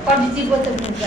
Kondisi buat terbuka.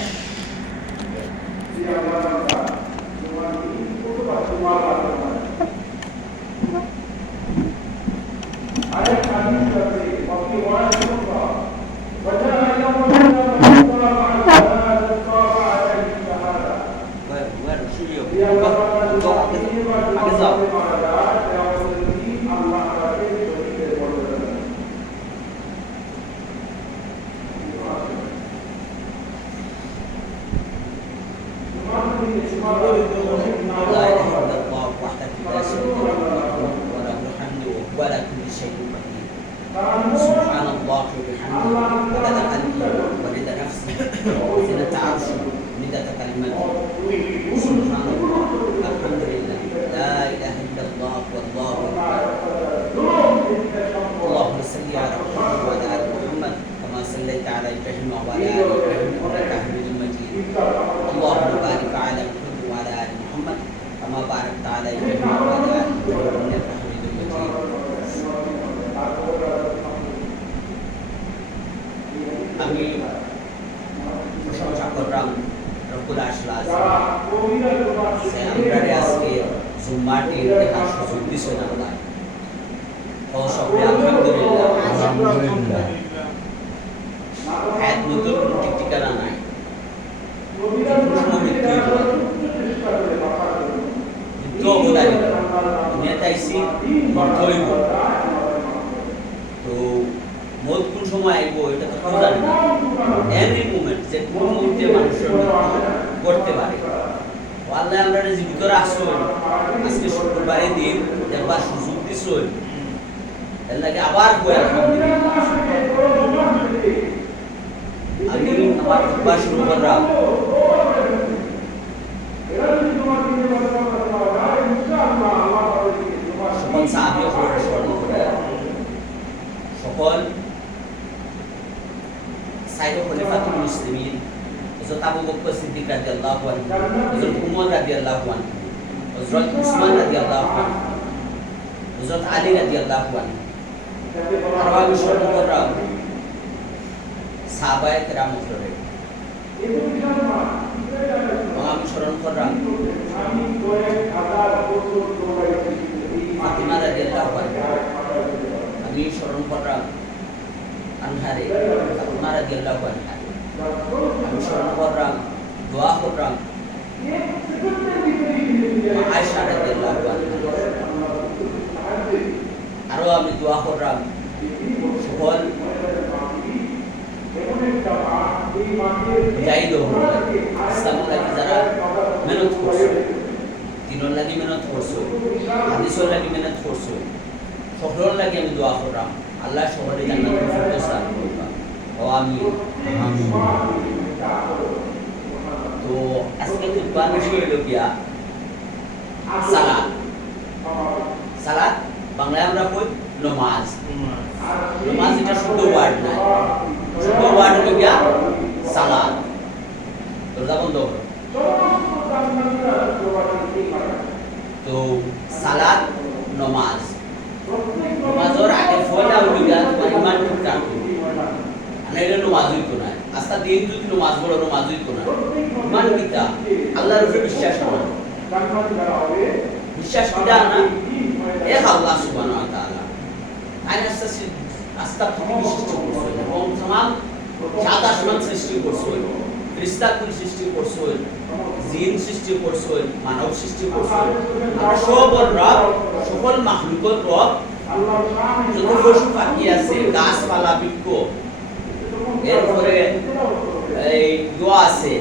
আমি প্রশংসা করলাম রব্বুল আশলাস আমরা আজকে জুম্মাটি দেখার সুযোগ দিছেন আল্লাহ ও সবরে আলহামদুলিল্লাহ আলহামদুলিল্লাহ হায়াত নতুন কোনো ঠিক ঠিকানা নাই মৃত্যু অবদানি নেতাইছি মর্থইব তো মত কোন সময় আইব এটা তো কেউ জানে না এনি মোমেন্ট যে কোন মুহূর্তে মানুষের মৃত্যু ঘটতে পারে আল্লাহ আমরা জীবিত রাখছো আজকে শুক্রবারে দিন একবার সুযোগ দিছো এর লাগে আবার কই আলহামদুলিল্লাহ আমি আমার খুতবা শুরু করলাম সকল সাহাবী স্মরণ করে সকল সাইদ খলিফাতুল মুসলিমিন হযরত আবু বকর সিদ্দিক রাদিয়াল্লাহু আনহু হযরত উমর রাদিয়াল্লাহু আনহু হযরত উসমান রাদিয়াল্লাহু আনহু হযরত আলী রাদিয়াল্লাহু আনহু আর আমি স্মরণ করলাম সাহাবায়ে কেরাম করে আমি স্মরণ করলাম ফাতিমা রাদিয়াল্লাহু আনহা আমি স্মরণ করলাম আনহারে ফাতিমা রাদিয়াল্লাহু আনহা আমি স্মরণ করলাম দোয়া করলাম আয়েশা রাদিয়াল্লাহু আনহা আরো আমি দোয়া করলাম সকল মুজাহিদ ইসলামের লাগি যারা মেহনত করছে দিনের লাগি মেহনত করছে হাদিসের লাগি মেহনত করছে সকলের লাগি আমি দোয়া করলাম আল্লাহ সকলে জান্নাতুল ফিরদৌস দান করুক আমিন আমিন তো আজকে খুতবার বিষয় হলো কিয়া সালাত সালাত বাংলায় আমরা কই নামাজ নামাজ এটা শুদ্ধ ওয়ার্ড না শুদ্ধ ওয়ার্ড হলো কিয়া সালাত দরজা বন্ধ করো তো সালাত নামাজ নামাজের আগে ফয়লা হলো কিয়া তোমার ঈমান ঠিক রাখো না এটা নামাজ হইতো না আস্তা দিন যদি নামাজ পড়ো নামাজ হইতো না ঈমান কিতা আল্লাহর উপরে বিশ্বাস করো বিশ্বাস কিটা না এক আল্লাহ সুবহানাহু ওয়া তাআলা আইন আস্তা পৃথিবী সৃষ্টি করছেন এবং तमाम সাত আসমান সৃষ্টি করছেন ফেরেশতাকুল সৃষ্টি করছেন জিন সৃষ্টি করছেন মানব সৃষ্টি করছেন আমরা সবার রব সকল মাখলুকের রব যত পশু পাখি আছে গাছপালা বৃক্ষ এরপরে এই দোয়া আছে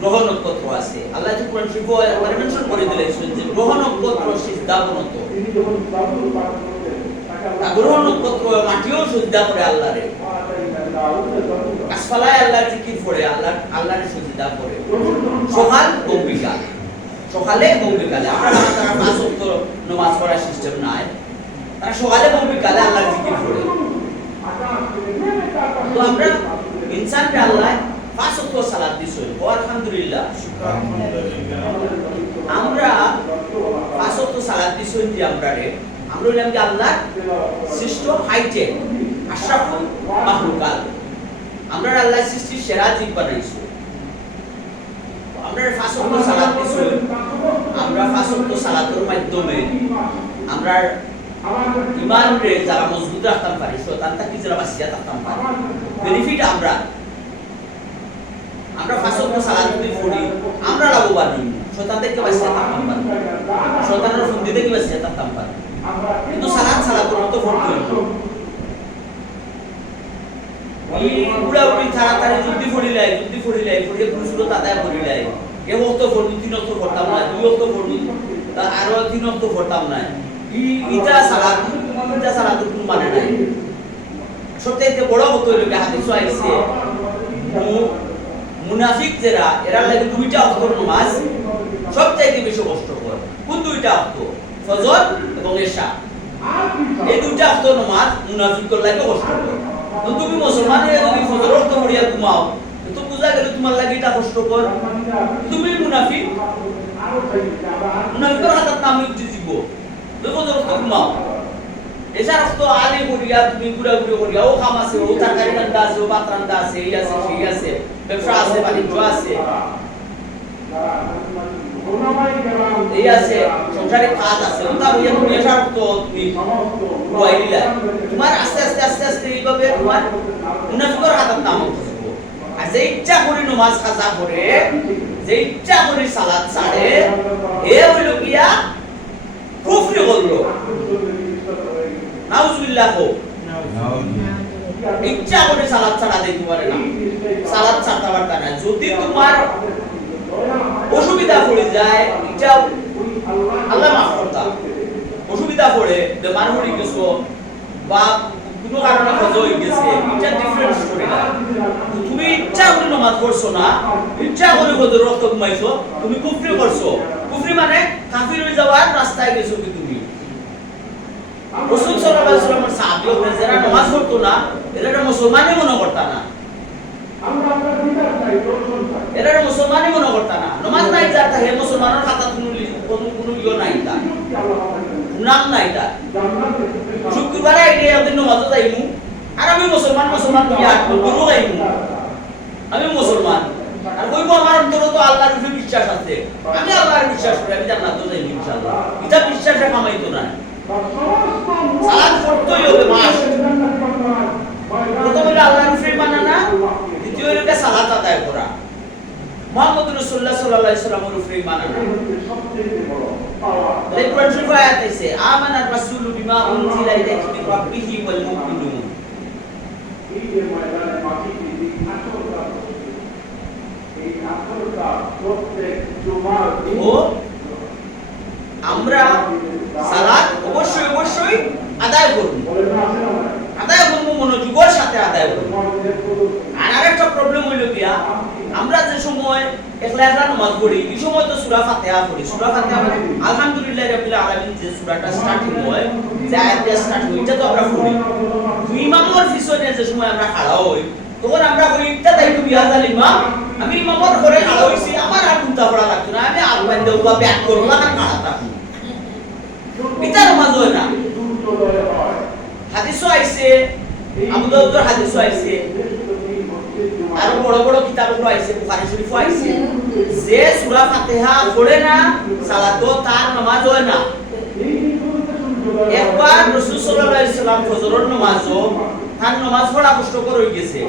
গ্রহ নক্ষত্র আছে আল্লাহ যে কোরআন শরীফে একবার মেনশন করে দিলেন যে গ্রহ নক্ষত্র সিজদা বনত গ্রহ নক্ষত্র মাটিও সিজদা করে আল্লাহরে গাছপালায় আল্লাহর জিকির করে আল্লাহরে সিজদা করে সকাল ও বিকাল সকালে এবং বিকালে আমরা তারা পাঁচ ওয়াক্ত নামাজ পড়ার সিস্টেম নাই তারা সকালে এবং বিকালে আল্লাহর জিকির করে তো আমরা ইনসানকে আল্লাহ পাঁচ ওয়াক্ত সালাত দিছো আলহামদুলিল্লাহ আমরা পাঁচ ওয়াক্ত সালাত দিছো যে আমরা হইলাম যে আল্লাহ সৃষ্ট হাইটেক আশরাফুল মাখলুকাত আমরা আল্লাহ সৃষ্টির সেরা জীব বানাইছো আমরা পাঁচ ওয়াক্ত সালাত দিছো আমরা পাঁচ ওয়াক্ত সালাতের মাধ্যমে আমরা ইমান রে যারা মজবুত রাখতাম পারি শয়তান থেকে যারা বাঁচিয়া থাকতাম পারি বেনিফিট আমরা পাঁচ ওয়াক্ত সালাত যদি পড়ি আমরা লাভবান হই শয়তান থেকে বাঁচিয়া থাকতাম পারি শয়তানের ফন্দি থেকে বাঁচিয়া থাকতাম পারি কিন্তু সালাতের মতো পড়তে হইতো উড়াউড়ি তাড়াতাড়ি জলদি পড়িলাই পড়িয়ে পুরুষগুলো আদায় করিলাই এ ওক্ত পড়ি 3 ওক্ত পড়তাম না 2 ওক্ত পড়ি আরো 3 ওক্ত পড়তাম না ইটা সালাত কোনো মানে নাই সবথেকে বড় হতো হইল হাদিস আইছে মুনাফিক যারা এরা লাগে দুইটা ওক্তর নামাজ সবথেকে বেশি কষ্টকর কোন দুইটা ওক্ত ফজর এবং ইশা এই দুইটা ওক্তর নামাজ মুনাফিকদের লাগে কষ্টকর তো তুমি মুসলমান হয়ে যদি ফজর ওক্ত পড়িয়া ঘুমাও তো বুঝা গেল তোমার লাগে এটা কষ্টকর তুমি মুনাফিকের হাতত নামি উঠে দিব তো ফজর ওক্ত ঘুমাও এছাড়া তো আলি করিয়া তুমি ঘুরাঘুরি করিয়া ও কাম আছে ও তরকারি রান্না আছে ও ভাত রান্না আছে এই আছে সেই আছে ব্যবসা আছে বাণিজ্য আছে এই আছে সংসারে কাজ আছে ওটা হইয়া তুমি এছাড়া তো তুমি রইলা তোমার আস্তে আস্তে এইভাবে তোমার মুনাফিকের হাতত নাম উঠে আর যে ইচ্ছা করে নামাজ কাজা করে যে ইচ্ছা করে সালাত ছাড়ে এ হইল কিয়া কুফরি করলো নাউজুবিল্লাহ ইচ্ছা করে সালাত ছাড়া দিতে পারে না সালাত ছাড়তে পারতা না যদি তোমার অসুবিধা পড়ে যায় এটা আল্লাহ মাফ করতা অসুবিধা পড়ে বেমার হয়ে গেছো বা কোনো কারণে হজম হয়ে গেছে এটা ডিফারেন্ট স্টোরি না তুমি ইচ্ছা করে নামাজ পড়ছো না ইচ্ছা করে হজর রক্ত ঘুমাইছো তুমি কুফরি করছো কুফরি মানে কাফির হয়ে যাওয়ার রাস্তায় গেছো কি তুমি রাসূল সাল্লাল্লাহু আলাইহি ওয়াসাল্লামের সাহাবীরা যারা নামাজ পড়তো না এরা মুসলমানই মনে করতা না এরা মুসলমানই মনে করতা না নামাজ নাই যাতা হে মুসলমানের খাতা কোনো ইয়ে নাই তা নাম নাই তা শুক্রবারে আইলে আমি নামাজ যাইমু আর আমি মুসলমান বিয়া করব যাইমু আমি মুসলমান আর কইবো আমার অন্তরে তো আল্লাহর উপরে বিশ্বাস আছে আমি আল্লাহর বিশ্বাস করি আমি জান্নাতে যাইমু ইনশাআল্লাহ এটা বিশ্বাসে কামাইতো না সালাত পড়তেই হবে মাস প্রথমে আল্লাহর উপরে মানা না দ্বিতীয় হলো সালাত আদায় করা মুহাম্মদ রাসূলুল্লাহ সাল্লাল্লাহু আলাইহি ওয়াসাল্লামের উপরে মানা না এই কোরআন শরীফ আয়াত আছে আমানার রাসূলু বিমা উনজিলা ইলাইহি মিন রাব্বিহি ওয়াল মুমিনুন এই যে ময়দানে মাটি দিদি এই আসরটা প্রত্যেক জুমার দিন আমরা সালাত অবশ্যই আদায় করব মনোযোগের সাথে আদায় করব আর আরেকটা প্রবলেম হইল কি আমরা যে সময় একলা নামাজ পড়ি এই সময় তো সূরা ফাতিহা পড়ি সূরা ফাতিহা মানে আলহামদুলিল্লাহ রাব্বিল আলামিন যে সূরাটা স্টার্টিং হয় যে আয়াত দিয়ে স্টার্ট হয় এটা তো আমরা পড়ি দুই ইমামের পিছনে যে সময় আমরা খাড়া হই তখন আমরা কই ইত্তা দাইতু বিহাজাল ইমাম আমি ইমামের ঘরে খাড়া হইছি আমার আর চিন্তা করা লাগতো না আমি আলবান দেব বা ব্যাক করব না খাড়া থাকবো এটা নামাজ হয় না হাদিসও আইছে আবু দাউদের হাদিসও আইছে আর বড় কিতাবগুলো আইছে বুখারী শরীফও আইছে যে সূরা ফাতিহা পড়ে না সালাতও তার নামাজ হয় না একবার রাসূল সাল্লাল্লাহু আলাইহি সাল্লাম ফজরের নামাজও তার নামাজ পড়া কষ্টকর হয়ে গেছে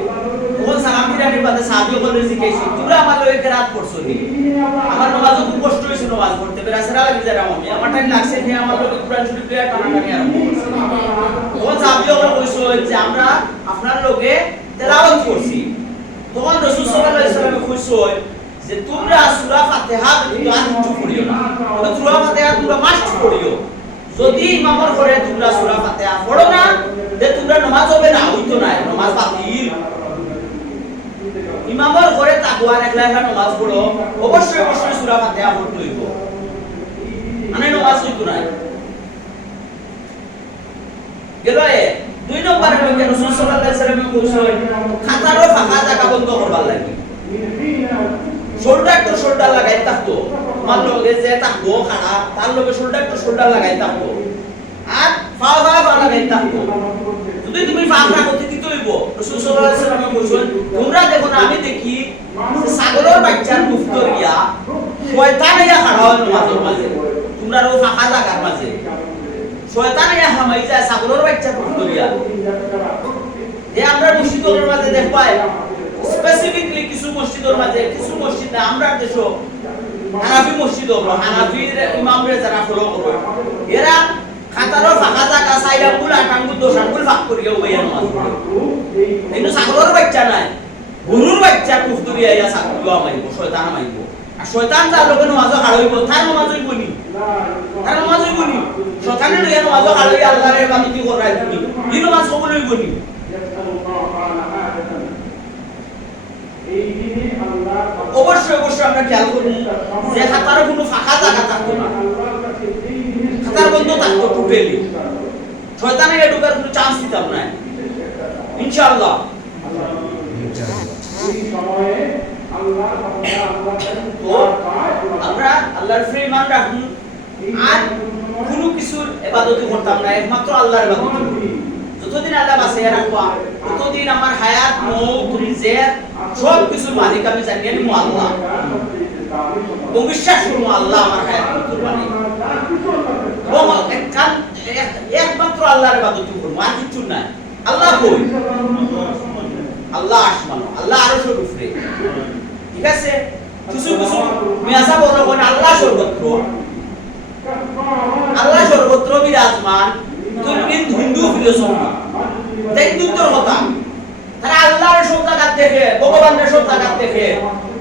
তখন সালাম ফিরানির বাদে সাহাবীগণ জিজ্ঞাসা তোমরা আমার লগে রাত পড়ছো নি আমার নামাজও খুব কষ্ট হইছে নামাজ পড়তে বেরাসরা লাগি যারা আমি আমার টাইম লাগছে নি আমার লগে কুরআন শরীফ পড়া টানাটানি আরম্ভ করছে তখন সাহাবীগণ কইছো যে আমরা আপনার লগে তেলাওয়াত করছি তখন রাসূল সাল্লাল্লাহু আলাইহি সাল্লাম কইছো যে তোমরা সূরা ফাতিহা ব্যতীত আর কিছু পড়িও না তবে সূরা ফাতিহা তোমরা মাস্ট পড়িও যদি ইমামের ঘরে তোমরা সূরা ফাতিহা পড়ো না তে তোমরা নামাজ হবে না হইতো না নামাজ বাতিল ইমামের ঘরে তাকওয়ার একলা নামাজ পড়ো অবশ্যই সূরা ফাতিহা পড়তে হইব মানে নামাজ হইতো না গেল দুই নম্বরে নবী রাসূল সাল্লাল্লাহু আলাইহি ওয়াসাল্লাম কইছেন খাতারও ফাঁকা জায়গা বন্ধ করবার লাগে শোল্ডার লাগাই থাকতো তোমার লগে যে থাকবো খাড়া তার লগে শোল্ডার লাগাই থাকতো আর পা লাগাই থাকতো যদি তুমি পা করতে রাসূল সাল্লাল্লাহু আলাইহি ওয়াসাল্লাম বলেছেন তোমরা দেখো না আমি দেখি ছাগলের বাচ্চার মুখ ধরিয়া শয়তান ইয়া খাড়া হয় নামাজের মাঝে তোমরা রো ফাঁকা জায়গার মাঝে শয়তান ইয়া হামাই যায় ছাগলের বাচ্চার মুখ ধরিয়া যে আমরা মসজিদের মাঝে দেখবাই স্পেসিফিকলি কিছু মসজিদের মাঝে কিছু মসজিদে আমরা দেশো হানাফি মসজিদ হলো হানাফির ইমামরে যারা ফলো করে এরা খাতারও ফাঁকা জায়গা সাইডা ফুল আটাঙ্গুল দোষাঙ্গুল ফাঁক করিয়া ওইয়া নামাজ পড়ে কিন্তু ছাগলের বাচ্চা নাই গরুর বাচ্চা কুফতুরি আইয়া ছাগল মাইব শয়তান মাইব আর শয়তান যার লোকে নামাজ হারাইব তার নামাজ হইব নি তার নামাজ হইব নি শয়তানে লইয়া নামাজ হারাই আল্লাহর ইবাদতি করাই নি ই নামাজ কবুল হইব নি অবশ্যই অবশ্যই আমরা খেয়াল করব যে খাতারও কোনো ফাঁকা জায়গা থাকতো না খাতার বন্ধ থাকতো টোটালি শয়তানের ঢোকার কোনো চান্স দিতাম না ইনশাআল্লাহ তো আমরা আল্লাহর ফ্রিমান রাখুন আর কোনো কিছুর ইবাদত করতাম না একমাত্র আল্লাহর ইবাদত যতদিন আল্লাহ বাঁচিয়ে রাখবা ততদিন আমার হায়াত মওত রিজিক সব কিছুর মালিক আমি জানি আমি আল্লাহ বিশ্বাস করব আল্লাহ আমার হায়াত মওত মালিক ও একমাত্র আল্লাহর ইবাদত করব আর কিছু না আল্লাহ কই আল্লাহ আসমানো আল্লাহ আরশের উপরে ঠিক আছে কিছু কিছু মিয়াসা বলা কোন আল্লাহ সর্বত্র বিরাজমান তুমি হিন্দু ফিলোসফি তাই হিন্দুত্বর কথা তারা আল্লাহর সব জায়গা দেখে ভগবানের সব জায়গা দেখে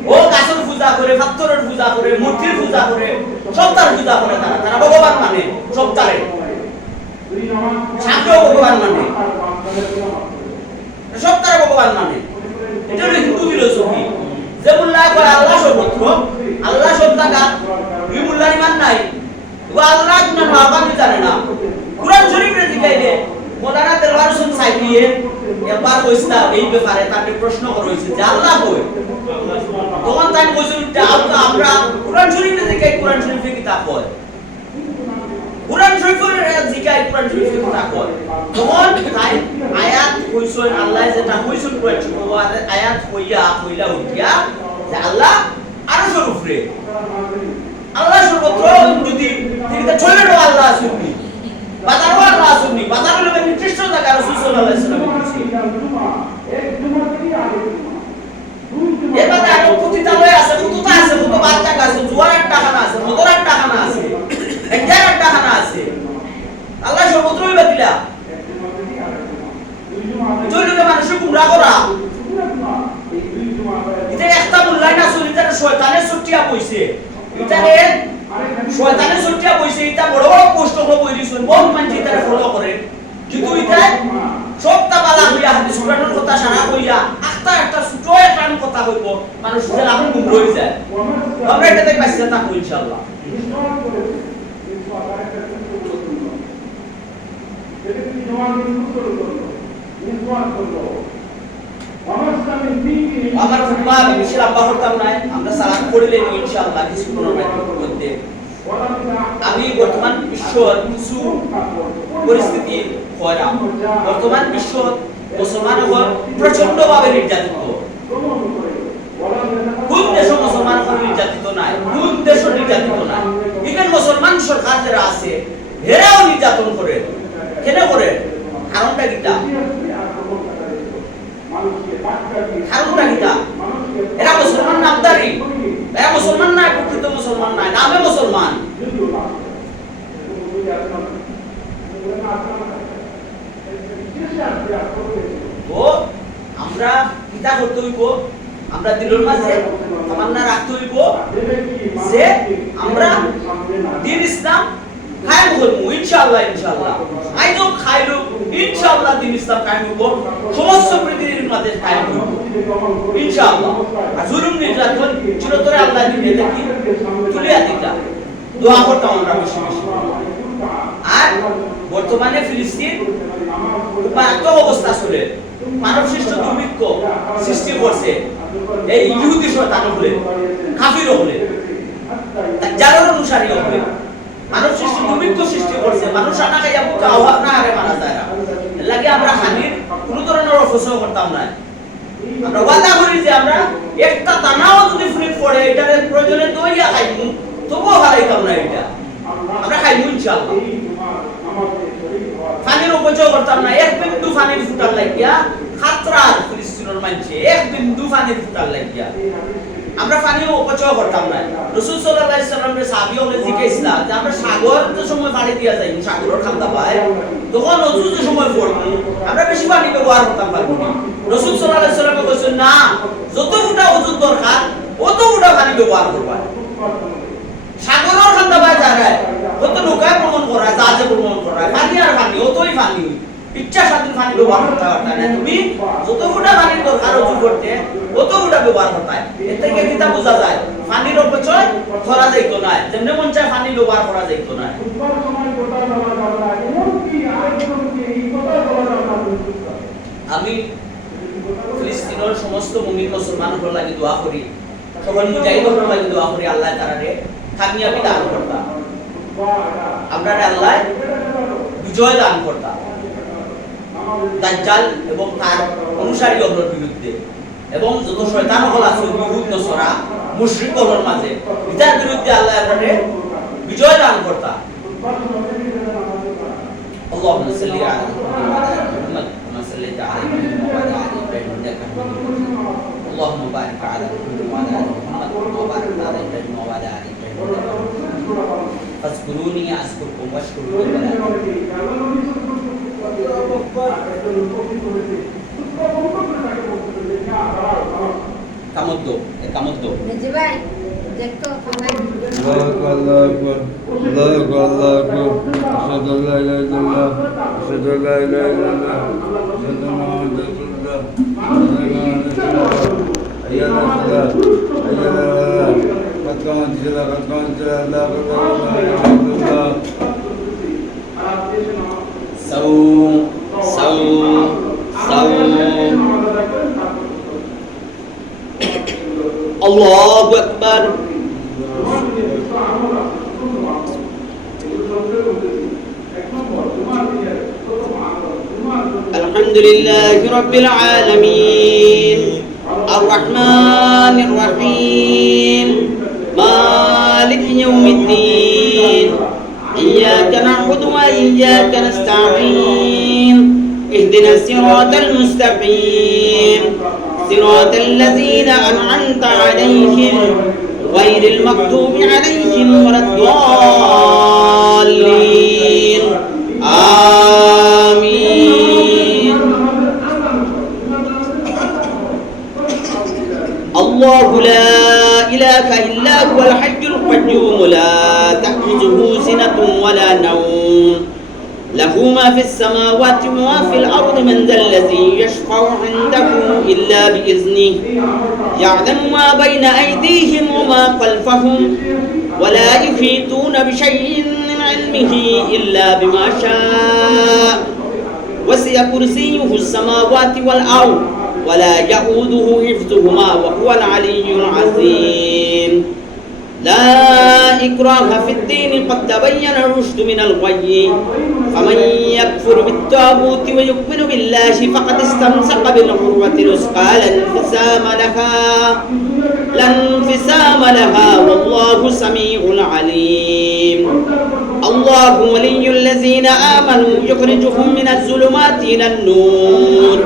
ও গাছের পূজা করে পাথরের পূজা করে মূর্তির পূজা করে সত্তার পূজা করে তারা ভগবান মানে সত্তারে সাথেও ভগবান মানে সত্তারে ভগবান মানে এটা হলো হিন্দু ফিলোসফি যে মুল্লা কয় আল্লাহ সর্বত্র আল্লাহ সব জায়গা এই মুল্লার ইমান নাই ও আল্লাহ কোন ভাবানি জানে না কুরআন শরীফে দিকাইলে মোলানা দেলওয়ার হোসেন সাইদিয়ে একবার কইছিল এই ব্যাপারে তাকে প্রশ্ন করা হইছে যে আল্লাহ কই তখন তাই কইছিল যে আমরা কুরআন শরীফে দিকাই কুরআন শরীফে কিতাব কয় কুরআন শরীফের দিকাই কুরআন শরীফে কিতাব কয় তখন তাই আয়াত কইছেন আল্লাহ যেটা কইছেন কুরআন শরীফে আয়াত কইলা উঠিয়া যে আল্লাহ আরশের উপরে আল্লাহ সর্বত্র যদি তিনিটা চলে গেল আল্লাহ আসুনি বাজারও আল্লাহ আসুনি বাজার হলো নির্দিষ্ট জায়গা রাসূল সাল্লাল্লাহু আলাইহি ওয়াসাল্লাম এবার আরো প্রতিতালয় আছে কতটা আছে কত বাচ্চা আছে জোয়ারের টাকানা আছে মদরের টাকানা আছে একজারের টাকানা আছে আল্লাহ সর্বত্রই বাতিলা জয়লুকে মানুষকে গুমরা করা এটা একটা মুল্লাই না সুনিতা শয়তানের ছুটিয়া কইছে এটারে শয়তানের ছুটিয়া কইছে এটা বড় বড় পোস্ট হলো বই দিছেন বহু মানুষ এটারে ফলো করে কিন্তু এটা সবটা বালা হইয়া হাদিস কোরআনের কথা সারা কইয়া একটা ছোট একটা কথা কইব মানুষ যে লাভ গুমরা হয়ে যায় আমরা এটাতে পাইছি তা কই ইনশাআল্লাহ আমার খুতবা বেশি লম্বা করতাম না আমরা সালাত পড়লে ইনশাআল্লাহ কিছুক্ষণের মধ্যে আমি বর্তমান বিশ্বর কিছু পরিস্থিতি হয় বর্তমান বিশ্ব মুসলমান হল প্রচন্ডভাবে নির্যাতিত কোন দেশ মুসলমান নির্যাতিত নাই কোন দেশ নির্যাতিত নাই ইভেন মুসলমান সরকার যারা আছে এরাও নির্যাতন করে কেন করে কারণটা কিটা কারণটা কিটা এরা মুসলমান নামদারি এরা মুসলমান না প্রকৃত মুসলমান নাই নামে মুসলমান তো আমরা কিতা করতে হইব আমরা দিলের মাঝে তামান্না রাখতে হইব যে আমরা দ্বীন ইসলাম কায়েম করব ইনশাআল্লাহ ইনশাআল্লাহ আইজো খাইলো ইনশাআল্লাহ দ্বীন ইসলাম কায়েম করব সমস্ত পৃথিবীর মাঝে কায়েম করব ইনশাআল্লাহ আর জুলুম নির্যাতন চিরতরে আল্লাহ দিনে দেখি তুলিয়া দিতা দোয়া করতাম আমরা বেশি বেশি আর বর্তমানে ফিলিস্তিন মারাত্মক অবস্থা চলে মানব সৃষ্ট দুর্ভিক্ষ সৃষ্টি করছে এই ইহুদি শয়তান বলে কাফির বলে জালাল অনুসারী বলে মানব সৃষ্ট দুর্ভিক্ষ সৃষ্টি করছে মানুষ আনা খাইয়া বুকে আওয়াজ না আরে মারা যায় না লাগে আমরা হানির কোন ধরনের অপচয় করতাম না আমরা ওয়াদা করি যে আমরা একটা দানাও যদি ফ্রিজ পড়ে এটার প্রয়োজনে দইয়া খাইমু তবুও হারাইতাম না এটা আমরা খাইমু ইনশাআল্লাহ পানির অপচয় করতাম না এক বিন্দু পানির ফুটার লাগিয়া খাতরার ফিলিস্তিনের মানছে এক বিন্দু পানির ফুটার লাগিয়া আমরা পানি অপচয় করতাম না রাসূল সাল্লাল্লাহু আলাইহি সাল্লামের সাহাবী হলে জিজ্ঞাসা যে আমরা সাগর যে সময় পানি দিয়া যাই সাগরের খান্দা পায় তখন ওযু যে সময় পড়বো আমরা বেশি পানি ব্যবহার করতাম পারবো না রাসূল সাল্লাল্লাহু আলাইহি সাল্লাম বলেছেন না যত ফুটা ওযু দরকার অত ফুটা পানি ব্যবহার করবা সাগরের খান্দা পায় যারা কত নৌকায় ভ্রমণ করা জাহাজে ভ্রমণ করা পানি আর পানি অতই পানি ইচ্ছা স্বাধীন পানি ব্যবহার করতে পারতা না তুমি যত ফুটা পানির দরকার ওযু করতে অত ফুটা ব্যবহার করতে এর থেকে কিতা বোঝা যায় পানির অপচয় করা যাইতো না যেমন মন চায় পানি ব্যবহার করা যাইতো না আমি ফিলিস্তিনের সমস্ত মুমিন মুসলমানদের লাগি দোয়া করি সকল মুজাহিদদের লাগি দোয়া করি আল্লাহ তাআলারে কামিয়াবি দান করতা আমরা আল্লাহ বিজয় দান করতা দাজ্জাল এবং তার অনুসারীদের বিরুদ্ধে এবং যত শয়তান হল আছে ইহুদ নসরা মুশরিকদের মাঝে এটার বিরুদ্ধে আল্লাহ আমাদের বিজয় দান করতা আল্লাহুম্মা সাল্লি আলা মুহাম্মাদ ওয়া সাল্লাল্লাহু আলাইহি ওয়া আলা আলিহি ইন্নাকা হামিদুম মাজিদ আল্লাহুম্মা বারিক আলা মুহাম্মাদ ওয়া বারিক আলা ইব্রাহিম ওয়া আলা আলি ইব্রাহিম ফাসকুরুনি আসকুরকুম ওয়াশকুরুনি কামদ্দ কামদ্দ মেজে ভাই দেখতো আল্লাহু আকবার আল্লাহু আকবার আশহাদু আল্লা ইলাহা ইল্লাল্লাহ আশহাদু আল্লা ইলাহা ইল্লাল্লাহ আশহাদু আন্না মুহাম্মাদান রাসূলুল্লাহ আইয়ালা সালাত আইয়ালা কাকান জিলা আল্লাহ আল্লাহ সাউ সাউ সাউ আল্লাহু আকবার আলহামদুলিল্লাহি রাব্বিল আলামিন আর রহমানির রহিম মালিকি ইয়াউমিদ্দিন ইয়্যাকা না'বুদু ওয়া ইয়্যাকা নাস্তাঈন ইহদিনাস সিরাতাল মুস্তাকিম صراط الذين أنعمت عليهم غير المغضوب عليهم ولا الضالين آمين الله لا إله إلا هو الحي القيوم لا تأخذه سنة ولا نوم له ما في السماوات وما في الأرض من ذا الذي يشفع عنده إلا بإذنه يعلم ما بين أيديهم وما خلفهم ولا يحيطون بشيء من علمه إلا بما شاء وسع كرسيه السماوات والأرض ولا يؤوده حفظهما وهو العلي العظيم لا إكراه في الدين قد تبين الرشد من الغي فمن يكفر بالطاغوت ويؤمن بالله فقد استمسك بالعروة الوثقى لا انفصام لها والله سميع عليم الله ولي الذين آمنوا يخرجهم من الظلمات إلى النور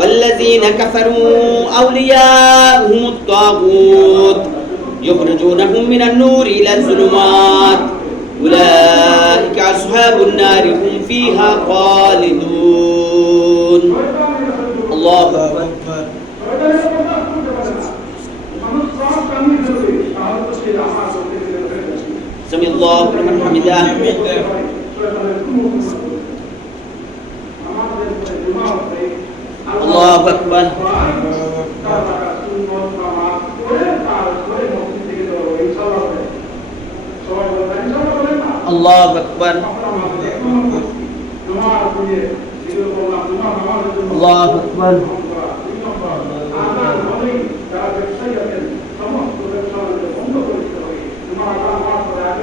والذين كفروا أولياءهم الطاغوت يخرجونهم من النور إلى الظلمات أولئك أصحاب النار هم فيها خالدون الله أكبر سمع الله لمن حمده الله أكبر الله أكبر الله أكبر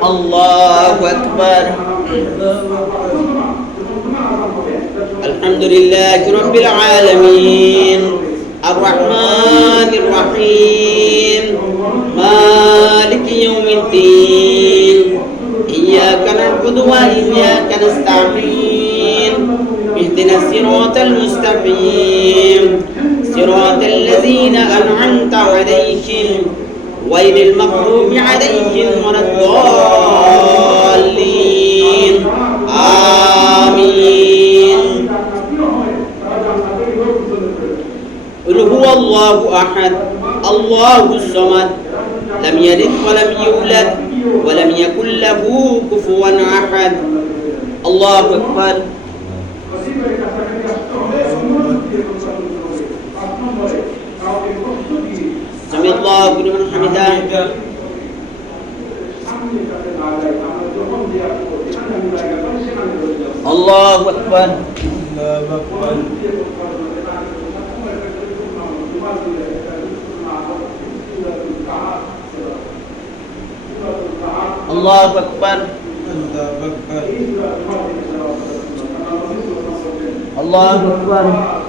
الله أكبر الحمد لله رب العالمين الرحمن الرحيم مالك يوم الدين إياك نعبد وإياك نستعين اهدنا الصراط المستقيم صراط الذين أنعمت عليهم غير المغضوب عليهم ولا الضالين آمين قل هو الله أحد الله الصمد لم يلد ولم يولد ولم يكن له كفوا أحد الله أكبر سمع الله لمن حمده الله أكبر الله أكبر الله أكبر